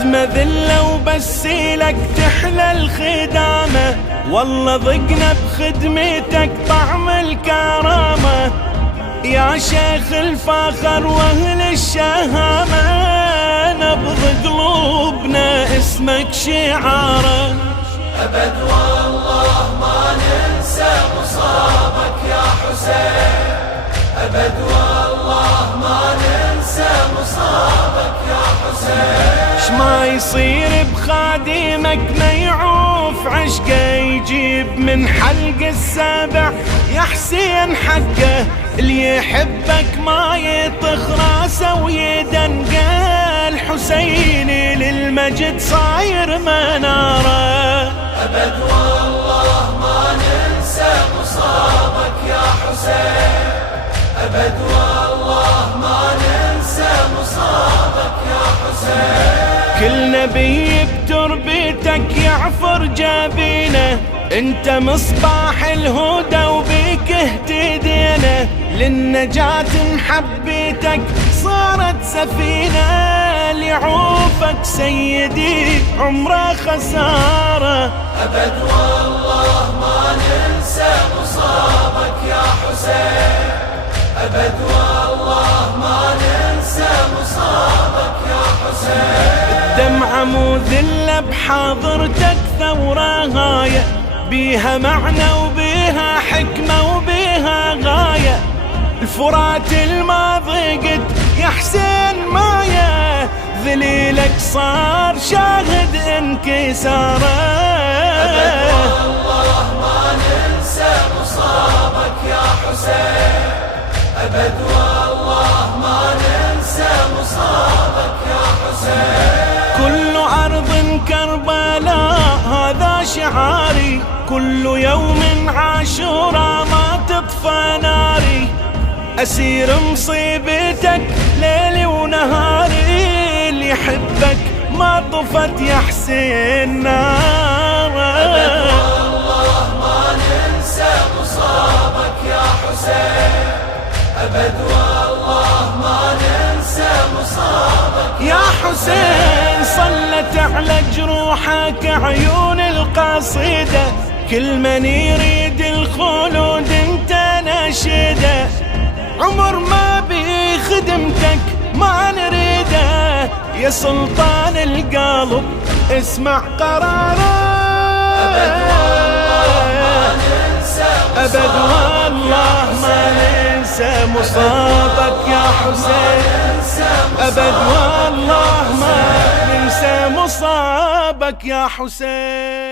خدمة ذلة وبس لك تحلى الخدامة، والله ضقنا بخدمتك طعم الكرامة. يا شيخ الفخر واهل الشهامة، نبض قلوبنا اسمك شعاره. أبد والله ما ننسى مصابك يا حسين، أبد والله ما ننسى مصابك يا حسين. شما يصير بخادمك ما يعوف عشقه، يجيب من حلق السابع يا حسين حقه. اللي يحبك ما يطخ راسه ويدنقه، الحسيني للمجد صاير مناره. أبد والله ما ننسى مصابك يا حسين، أبد والله ما ننسى مصابك يا حسين. كل نبي بتربتك يعفر جابينه، انت مصباح الهدى وبيك اهتدينا. للنجاة محبتك صارت سفينة، لعوفك سيدي عمره خسارة. أبد والله ما ننسى مصابك يا حسين، أبد والله ما ننسى مصابك يا حسين. الدمعة مو ذلة بحاضرتك ثورة غاية، بيها معنى وبيها حكمة وبيها غاية. الفرات الما ضيقت يا حسين مايه، ذليلك صار شاهد انكساره. أبد والله ما ننسى مصابك يا حسين، أبد والله ما ننسى مصابك يا حسين. كل أرض كربلاء هذا شعاري، كل يوم عاشوراء ما تطفى ناري. أسير مصيبتك ليلي ونهاري، اللي يحبك ما طفت يا حسين نار. أبد والله ما ننسى مصابك يا حسين، أبد والله ما ننسى مصابك يا حسين. صلت على جروحك عيون القصيدة، كل من يريد الخلود انت نشيده. عمر ما بخدمتك ما نريده، يا سلطان القلب اسمع قراره. أبد والله ما ننسى أبد والله ما ننسى مصابك يا حسين، أبد والله ما ننسى مصابك يا حسين.